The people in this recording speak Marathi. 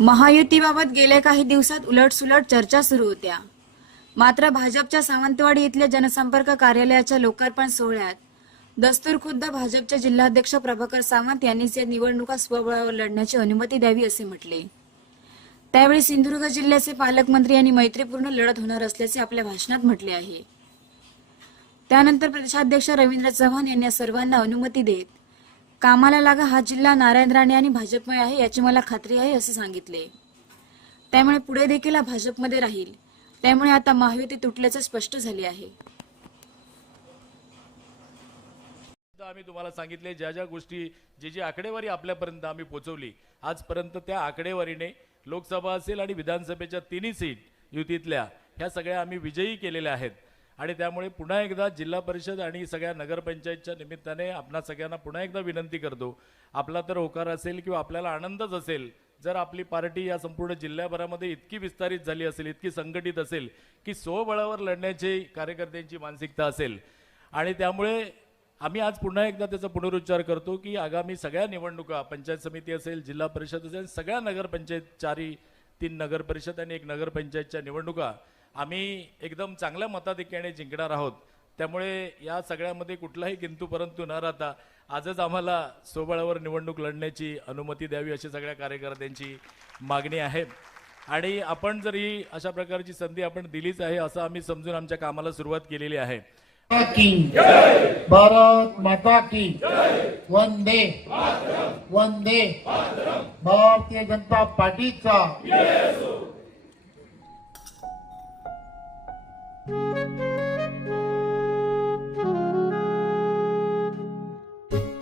महायुतीबाबत गेल्या काही दिवसात उलटसुलट चर्चा सुरू होत्या. मात्र भाजपच्या सावंतवाडी इथल्या जनसंपर्क कार्यालयाच्या लोकार्पण सोहळ्यात दस्तूर खुद्द भाजपचे जिल्हाध्यक्ष प्रभाकर सावंत यांनीच या निवडणुका स्वबळावर लढण्याची अनुमती द्यावी असे म्हटले. त्यावेळी सिंधुदुर्ग जिल्ह्याचे पालकमंत्री यांनी मैत्रीपूर्ण लढत होणार असल्याचे आपल्या भाषणात म्हटले आहे. त्यानंतर प्रदेशाध्यक्ष रवींद्र चव्हाण यांनी सर्वांना अनुमती देत कामाला लागा हा जिल्हा नारायण राणे आणि भाजपमय आहे याची मला खात्री आहे असे सांगितले. त्यामुळे पुढे देखील हा भाजपमध्ये राहील. त्यामुळे आता महायुती तुटल्याचे स्पष्ट झाले आहे. आम्ही तुम्हाला सांगितले ज्या ज्या गोष्टी जी जी आकडेवारी आपल्यापर्यंत आम्ही पोहोचवली आजपर्यंत त्या आकडेवारीने लोकसभा असेल आणि विधानसभेच्या तिन्ही सीट युतीतल्या ह्या सगळ्या आम्ही विजयी केलेल्या आहेत. आणि त्यामुळे पुन्हा एकदा जिल्हा परिषद आणि सगळ्या नगरपंचायतच्या निमित्ताने आपणा सगळ्यांना पुन्हा एकदा विनंती करतो. आपला तर होकार असेल किंवा आपल्याला आनंदच असेल जर आपली पार्टी या संपूर्ण जिल्ह्याभरामध्ये इतकी विस्तारित झाली असेल इतकी संघटित असेल की स्वबळावर लढण्याची कार्यकर्त्यांची मानसिकता असेल. आणि त्यामुळे आम्ही आज पुन्हा एकदा त्याचा पुनरुच्चार करतो की आगामी सगळ्या निवडणुका पंचायत समिती असेल जिल्हा परिषद असेल सगळ्या नगरपंचायत चारी तीन नगरपरिषद आणि एक नगरपंचायतच्या निवडणुका आम्ही एकदम चांगल्या मताधिक्याने जिंकणार आहोत. त्यामुळे या सगळ्यामध्ये कुठलाही किंतू परंतु न राहता आजच आम्हाला सोबळावर निवडणूक लढण्याची अनुमती द्यावी अशी सगळ्या कार्यकर्त्यांची मागणी आहे. आणि आपण जर ही अशा प्रकारची संधी आपण दिलीच आहे असं आम्ही समजून आमच्या कामाला सुरुवात केलेली आहे. भारत माता की वंदे वंदे भारतीय जनता पार्टीचा